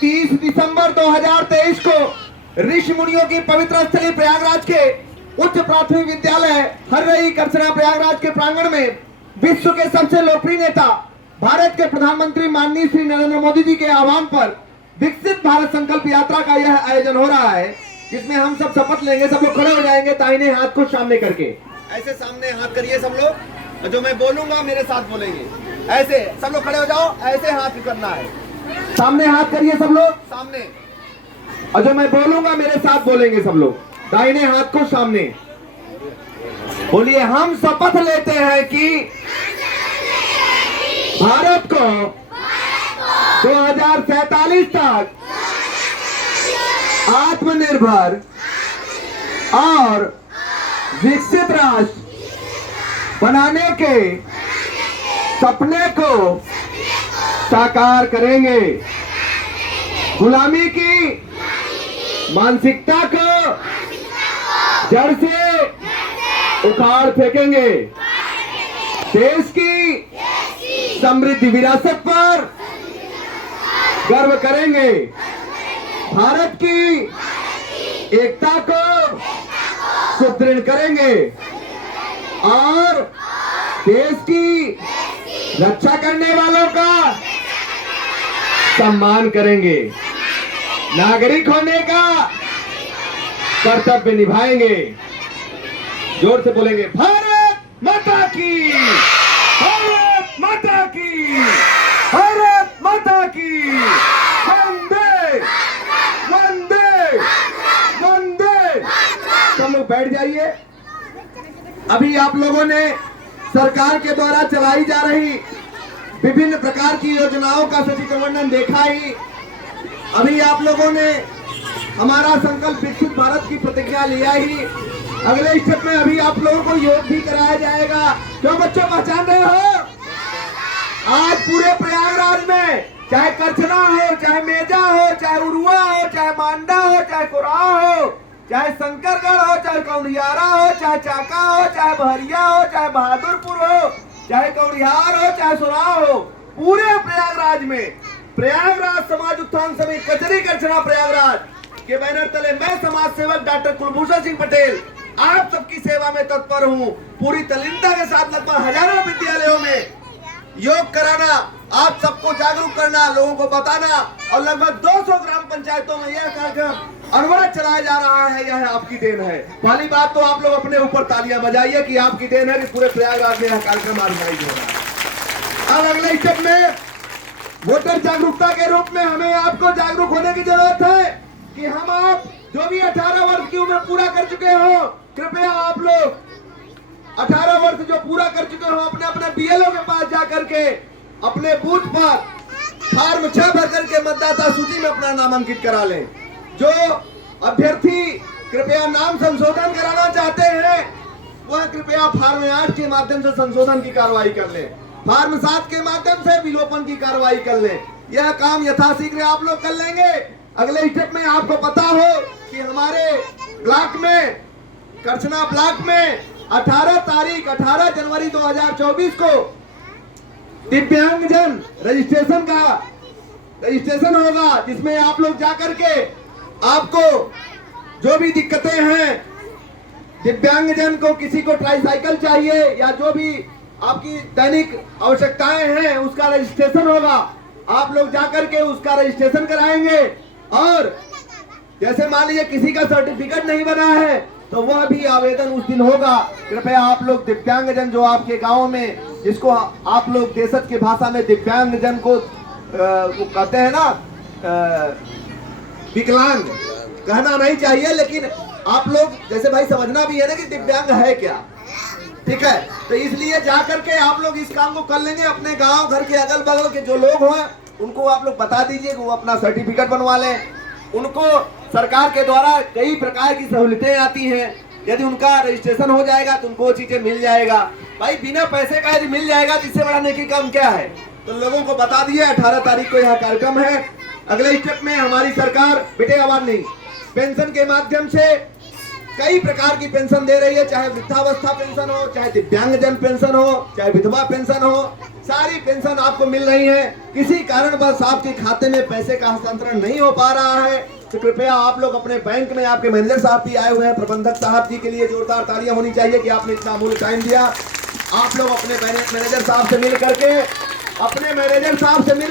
30 दिसंबर 2023 को ऋषि मुनियों की पवित्र स्थली प्रयागराज के उच्च प्राथमिक विद्यालय हर्रई करसना प्रयागराज के प्रांगण में विश्व के सबसे लोकप्रिय नेता भारत के प्रधानमंत्री माननीय श्री नरेंद्र मोदी जी के आह्वान पर विकसित भारत संकल्प यात्रा का यह आयोजन हो रहा है, जिसमें हम सब शपथ लेंगे। सब लोग खड़े हो जाएंगे, दाहिने हाथ को सामने करके ऐसे सामने हाथ करिए सब लोग। जो मैं बोलूंगा मेरे साथ बोलेंगे। ऐसे सब लोग खड़े हो जाओ, ऐसे हाथ करना है, सामने हाथ करिए सब लोग सामने। और जो मैं बोलूंगा मेरे साथ बोलेंगे सब लोग, दाहिने हाथ को सामने बोलिए। हम शपथ लेते हैं कि भारत को 2047 तक आत्मनिर्भर और विकसित राष्ट्र बनाने के सपने को साकार करेंगे। गुलामी की मानसिकता को जड़ से उखाड़ फेंकेंगे। देश की समृद्ध विरासत पर गर्व करेंगे। भारत की एकता को सुदृढ़ करेंगे और देश की रक्षा करने वालों का सम्मान करेंगे। नागरिक होने का कर्तव्य निभाएंगे। जोर से बोलेंगे, भारत माता की, भारत माता की, भारत माता की, वंदे वंदे वंदे। सब लोग बैठ जाइए। अभी आप लोगों ने सरकार के द्वारा चलाई जा रही विभिन्न प्रकार की योजनाओं का सचित्र वर्णन देखा ही। अभी आप लोगों ने हमारा संकल्प विकसित भारत की प्रतिज्ञा लिया ही। अगले स्टेप में अभी आप लोगों को योग भी कराया जाएगा। क्यों बच्चों, पहचान रहे हो? आज पूरे प्रयागराज में चाहे करछना हो, चाहे मेजा हो, चाहे उरुआ हो, चाहे मांडा हो, चाहे कुराह हो, चाहे शंकरगढ़ हो, चाहे कौड़ियारा हो, चाहे चाका हो, चाहे बहरिया हो, चाहे बहादुरपुर हो, चाहे कौड़ियार हो, चाहे सुराह हो, पूरे प्रयागराज में प्रयागराज समाज उत्थान समिति कचरी करछना प्रयागराज के बैनर तले मैं समाज सेवक डॉक्टर कुलभूषण सिंह पटेल आप सबकी सेवा में तत्पर हूँ। पूरी तल्लीनता के साथ लगभग हजारों विद्यालयों में योग कराना, आप सबको जागरूक करना, लोगों को बताना और लगभग 200 ग्राम पंचायतों में यह कार्यक्रम अनवरत चलाया जा रहा है। यह आपकी देन है। पहली बात तो आप लोग अपने ऊपर तालियां बजाइए कि आपकी देन है कि पूरे प्रयागराज में यह कार्यक्रम ऑर्गेनाइज हो रहा है। अब अगले स्टेप में वोटर जागरूकता के रूप में हमें आपको जागरूक होने की जरूरत है कि हम आप जो भी 18 वर्ष की उम्र पूरा कर चुके हो, कृपया आप लोग 18 वर्ष जो पूरा कर चुके हो अपने अपने बीएलओ के पास जाकर के अपने बूथ पर फॉर्म 6 भर करके मतदाता सूची में अपना नामांकित करा लें। जो अभ्यर्थी कृपया नाम संशोधन कराना चाहते हैं वह कृपया फॉर्म 8 के माध्यम से संशोधन की कार्रवाई कर लें, फॉर्म 7 के माध्यम से विलोपन की कार्रवाई कर लें। यह काम यथाशीघ्र आप लोग कर लेंगे। अगले स्टेप में आपको पता हो कि हमारे ब्लॉक में, करछना ब्लॉक में 18 जनवरी 2024 को दिव्यांगजन रजिस्ट्रेशन होगा, जिसमें आप लोग जाकर के आपको जो भी दिक्कतें हैं, दिव्यांगजन को किसी को ट्राईसाइकिल चाहिए या जो भी आपकी दैनिक आवश्यकताएं हैं उसका रजिस्ट्रेशन होगा। आप लोग जाकर के उसका रजिस्ट्रेशन कराएंगे और जैसे मान लीजिए किसी का सर्टिफिकेट नहीं बना है तो वह भी आवेदन उस दिन होगा। कृपया आप लोग दिव्यांगजन जो आपके गांव में, जिसको आप लोग देशज के भाषा में दिव्यांगजन को कहते हैं ना, विकलांग कहना नहीं चाहिए, लेकिन आप लोग जैसे भाई समझना भी है ना कि दिव्यांग है क्या, ठीक है? तो इसलिए जाकर के आप लोग इस काम को कर लेंगे। अपने गांव घर के अगल बगल के जो लोग हैं उनको आप लोग बता दीजिए कि वो अपना सर्टिफिकेट बनवा लें। उनको सरकार के द्वारा कई प्रकार की सहूलियतें आती हैं। यदि उनका रजिस्ट्रेशन हो जाएगा तो उनको वो चीजें मिल जाएगा। भाई बिना पैसे का यदि मिल जाएगा तो इससे बड़ा नेकी काम क्या है? तो लोगों को बता दिए 18 तारीख को यह कार्यक्रम है। अगले स्टेप में हमारी सरकार बेटे आवाज नहीं, पेंशन के माध्यम से कई प्रकार की पेंशन दे रही है, चाहे वृद्धावस्था पेंशन हो, चाहे दिव्यांगजन पेंशन हो, चाहे विधवा पेंशन हो, सारी पेंशन आपको मिल रही है। किसी कारणवश आपके खाते में पैसे का हस्तांतरण नहीं हो पा रहा है तो कृपया आप लोग अपने बैंक में, आपके मैनेजर साहब भी आए हुए हैं, प्रबंधक साहब जी के लिए जोरदार तालियां होनी चाहिए कि आपने इतना अमूल्य टाइम दिया। आप लोग अपने मैनेजर साहब से मिल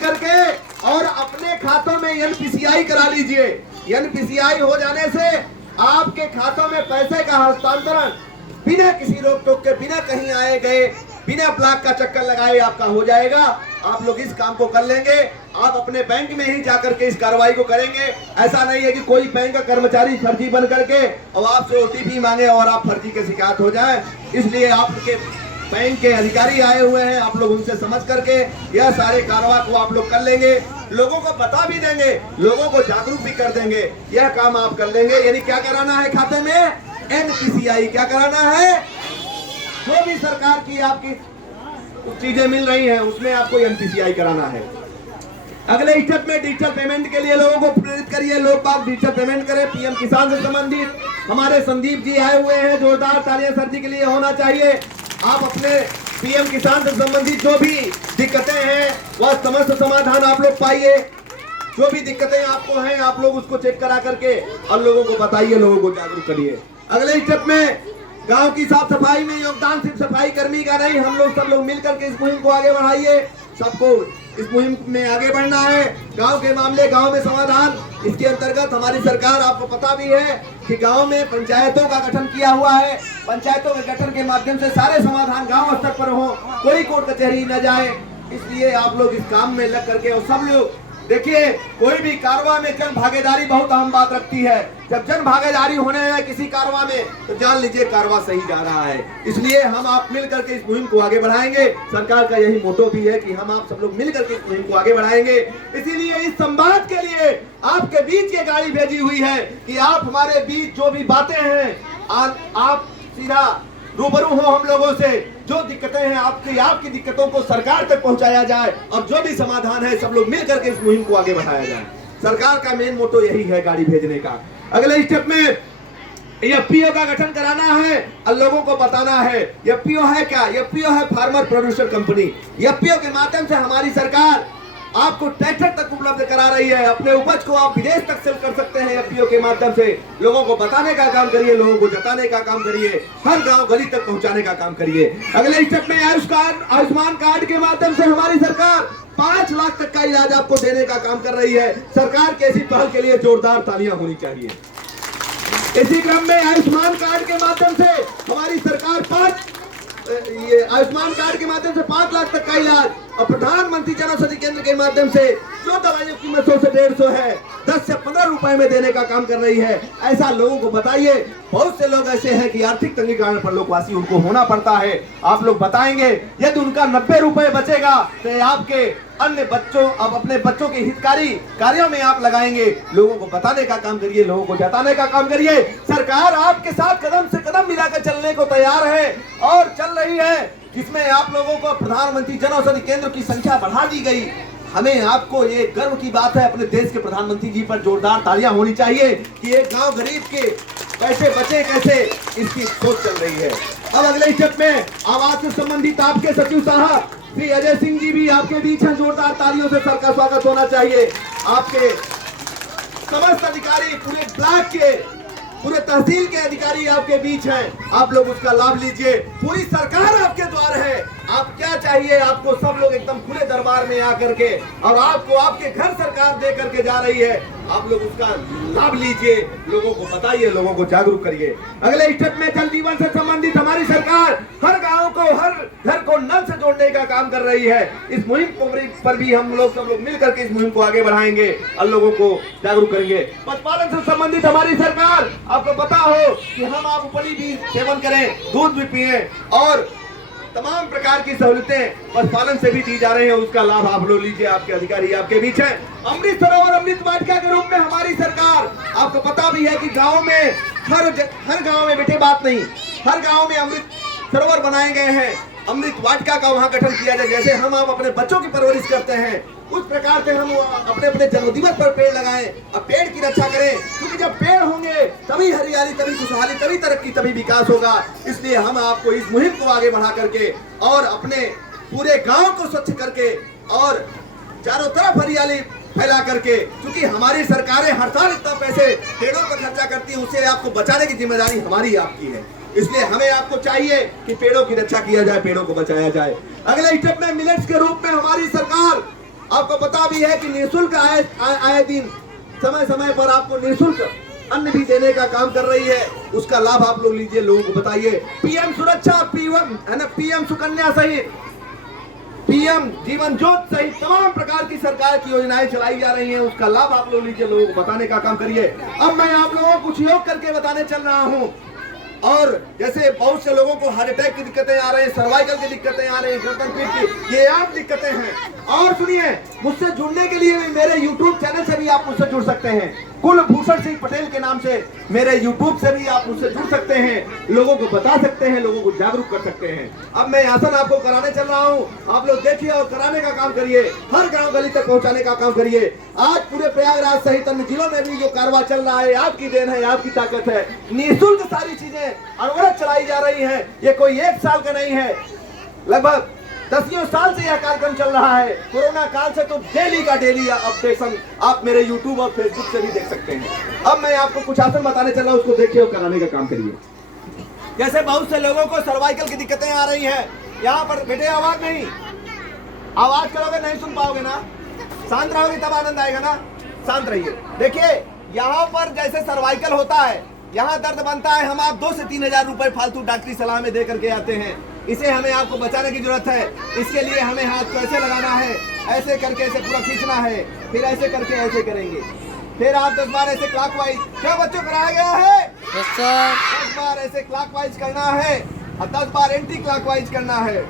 करके और अपने खातों में एनपीसीआई करा लीजिए। एनपीसीआई हो जाने से आपके खातों में पैसे का हस्तांतरण बिना किसी रोक टोक के, बिना कहीं आए गए, बिना ब्लॉक का चक्कर लगाए आपका हो जाएगा। आप लोग इस काम को कर लेंगे, आप अपने बैंक में ही जाकर के इस कार्रवाई को करेंगे। ऐसा नहीं है कि कोई बैंक का कर्मचारी फर्जी बन करके और आपसे ओटीपी मांगे और आप फर्जी के शिकायत हो जाए। इसलिए आपके बैंक के अधिकारी आए हुए हैं, आप लोग उनसे समझ करके यह सारे कार्रवाई को आप लोग कर लेंगे, लोगों को बता भी देंगे, लोगों को जागरूक भी कर देंगे। यह काम आप कर लेंगे। यानी क्या कराना है खाते में? एनपीसीआई। क्या कराना है? जो भी सरकार की आपकी चीजें मिल रही हैं उसमें आपको एनपीसीआई कराना है। अगले स्टेप में डिजिटल पेमेंट के लिए लोगों को प्रेरित करिए, लोग बात डिजिटल पेमेंट करें। पीएम किसान से संबंधित हमारे संदीप जी आए हुए हैं, जोरदार तालियां सर जी के लिए होना चाहिए। आप अपने पीएम किसान से संबंधित जो भी दिक्कतें हैं वह समस्त समाधान आप लोग पाइए। जो भी दिक्कतें आपको हैं आप लोग उसको चेक करा करके और लोगों को बताइए, लोगों को जागरूक करिए। अगले स्टेप में गांव की साफ सफाई में योगदान सिर्फ सफाई कर्मी का नहीं, हम लोग सब लोग मिलकर के इस मुहिम को आगे बढ़ाइए। सबको इस मुहिम में आगे बढ़ना है। गांव के मामले गांव में समाधान, इसके अंतर्गत हमारी सरकार, आपको पता भी है कि गांव में पंचायतों का गठन किया हुआ है। पंचायतों के गठन के माध्यम से सारे समाधान गांव स्तर पर हो, कोई कोर्ट कचहरी न जाए। इसलिए आप लोग इस काम में लग करके और सब लोग देखिए, कोई भी कार्रवाई में जन भागीदारी बहुत अहम बात रखती है। जब जन भागीदारी होने है किसी कार्रवाई में तो जान लीजिए कार्रवाई सही जा रहा है। इसलिए हम आप मिल करके इस मुहिम को आगे बढ़ाएंगे। सरकार का यही मोटो भी है कि हम आप सब लोग मिल करके इस मुहिम को आगे बढ़ाएंगे। इसीलिए इस संवाद के लिए आपके बीच ये गाड़ी भेजी हुई है कि आप हमारे बीच जो भी बातें हैं आप सीधा रूबरू हो हम लोगों से। जो दिक्कतें हैं आपकी दिक्कतों को सरकार तक पहुंचाया जाए और जो भी समाधान है सब लोग मिल करके इस मुहिम को आगे बढ़ाया जाए। सरकार का मेन मोटो यही है गाड़ी भेजने का। अगले स्टेप में एफपीओ का गठन कराना है और लोगों को बताना है। एफपीओ है क्या? एफपीओ है फार्मर प्रोड्यूसर कंपनी। एफपीओ के माध्यम से हमारी सरकार आपको ट्रैक्टर तक उपलब्ध करा रही है। अपने उपज को आप विदेश तक सेल कर सकते हैं एफपीओ के माध्यम से। लोगों को बताने का काम करिए, लोगों को जताने का काम करिए, हर गांव गली तक पहुंचाने का काम करिए। अगले स्टेप में आयुष्मान कार्ड के माध्यम से हमारी सरकार 5 लाख तक का इलाज आपको देने का काम कर रही है। सरकार की ऐसी पहल के लिए जोरदार तालियां होनी चाहिए। इसी क्रम में आयुष्मान कार्ड के माध्यम से हमारी सरकार आयुष्मान कार्ड के माध्यम से 5 लाख तक का इलाज और प्रधानमंत्री जन औषधि केंद्र के माध्यम से जो दवाइयों की कीमत 100 से 150 है 10 से 15 रुपए में देने का काम कर रही है। ऐसा लोगों को बताइए। बहुत से लोग ऐसे हैं कि आर्थिक तंगी कारण पर लोकवासी उनको होना पड़ता है। आप लोग बताएंगे यदि उनका 90 रुपए बचेगा तो आपके अन्य बच्चों, अब अपने बच्चों के हितकारी कार्यों में आप लगाएंगे। लोगों को बताने का काम करिए, लोगों को जताने का काम करिए। सरकार आपके साथ कदम से कदम मिलाकर चलने को तैयार है और चल रही है, जिसमें आप लोगों को प्रधानमंत्री जन औषधि केंद्र की संख्या बढ़ा दी गई। हमें आपको ये गर्व की बात है, अपने देश के प्रधानमंत्री जी पर जोरदार तालियां होनी चाहिए कि एक गांव गरीब के पैसे बचे कैसे, इसकी सोच चल रही है। अब अगले स्टेप में आवास से संबंधित आपके सचिव साहब श्री अजय सिंह जी भी आपके बीच हैं। जोरदार तालियों से सर का स्वागत होना चाहिए। आपके समस्त अधिकारी, पूरे ब्लॉक के, पूरे तहसील के अधिकारी आपके बीच हैं। आप लोग उसका लाभ लीजिए। पूरी सरकार आपके द्वार है। आप क्या चाहिए, आपको सब लोग एकदम खुले दरबार में आकर के और आपको आपके घर सरकार दे करके जा रही है। आप लोग उसका लाभ लीजिए, लोगों को बताइए, लोगों को जागरूक करिए। अगले स्टेप में जल जीवन से संबंधित हमारी सरकार हर गांव को, हर घर को नल से जोड़ने का काम कर रही है। इस मुहिम पर भी हम लोग सब लोग मिलकर के इस मुहिम को आगे बढ़ाएंगे और लोगों को जागरूक करेंगे। पशुपालन से संबंधित हमारी सरकार, आपको पता हो कि हम आप उपली भी सेवन करें, दूध भी पिए और तमाम प्रकार की सहूलतें पशुपालन से भी दी जा रही है। उसका लाभ आप लोग लीजिए। आपके अधिकारी आपके बीच है। अमृत सरोवर अमृत वाटिका के रूप में हमारी सरकार, आपको पता भी है कि गांव में हर गांव में बेटे बात नहीं, हर गांव में अमृत सरोवर बनाए गए हैं। अमृत वाटिका का वहां गठन किया जाए। जैसे हम आप अपने बच्चों की परवरिश करते हैं उस प्रकार से हम अपने अपने जन्मदिवस पर पेड़ लगाएं, अब पेड़ की रक्षा करें, क्योंकि जब पेड़ होंगे तभी हरियाली, तभी खुशहाली, तभी तरक्की, तभी विकास होगा। इसलिए हम आपको इस मुहिम को आगे बढ़ा करके और अपने पूरे गांव को स्वच्छ करके और चारों तरफ हरियाली फैला करके, क्योंकि हमारी सरकारें हर साल इतना पैसे पेड़ों पर खर्चा करती है, उसे आपको बचाने की जिम्मेदारी हमारी आपकी है। इसलिए हमें आपको चाहिए कि पेड़ों की रक्षा किया जाए, पेड़ों को बचाया जाए। अगले स्टेप में मिलेट्स के रूप में हमारी सरकार, आपको पता भी है कि निःशुल्क आए दिन समय समय पर आपको निःशुल्क अन्न भी देने का काम कर रही है। उसका लाभ आप लोग लीजिए, लोगों को बताइए। पीएम सुरक्षा, पीएम सुकन्या सहित पीएम जीवन ज्योति सहित तमाम प्रकार की सरकार की योजनाएं चलाई जा रही हैं, उसका लाभ आप लोग लीजिए, लोगों को बताने का काम करिए। अब मैं आप लोगों को कुछ योग करके बताने चल रहा हूं। और जैसे बहुत से लोगों को हार्ट अटैक की दिक्कतें आ रही हैं, सर्वाइकल की दिक्कतें आ रही हैं, गर्दन पीठ की, ये आम दिक्कतें हैं। और सुनिए, मुझसे जुड़ने के लिए भी मेरे YouTube चैनल से भी आप मुझसे जुड़ सकते हैं। कुलभूषण सिंह पटेल के नाम से मेरे YouTube से भी आप मुझसे जुड़ सकते हैं, लोगों को बता सकते हैं, लोगों को जागरूक कर सकते हैं। अब मैं आसन आपको कराने चल रहा हूं, आप लोग देखिए और कराने का काम करिए, हर गांव गली तक पहुंचाने का काम करिए। आज पूरे प्रयागराज सहित अन्य जिलों में भी जो कारवा चल रहा है, आपकी देन है, आपकी ताकत है। निःशुल्क सारी चीजें अनवरत चलाई जा रही है। ये कोई एक साल का नहीं है, लगभग 10 साल से यह कार्यक्रम चल रहा है। कोरोना काल से तो डेली का डेली अपडेशन आप मेरे YouTube और Facebook से भी देख सकते हैं। अब मैं आपको कुछ आसन बताने चल रहा हूं, उसको देखिए और कराने का काम करिए। जैसे बहुत से लोगों को सर्वाइकल की दिक्कतें आ रही हैं, यहाँ पर बेटे आवाज नहीं, आवाज करोगे नहीं सुन पाओगे ना, शांत रहोगे तब आनंद आएगा ना, शांत रहिए। देखिए यहाँ पर जैसे सर्वाइकल होता है, यहाँ दर्द बनता है, हम आप 2 से 3 हजार रुपए फालतू डॉक्टरी सलाह में दे करके आते हैं। इसे हमें आपको बचाने की जरूरत है। इसके लिए हमें हाथ को ऐसे लगाना है, ऐसे करके ऐसे पूरा खींचना है, फिर ऐसे करके ऐसे करेंगे, फिर आप 10 बार ऐसे क्लॉकवाइज, क्या बच्चों कराया गया है? 10 बार ऐसे क्लॉकवाइज करना है और 10 बार एंटी क्लॉकवाइज करना है।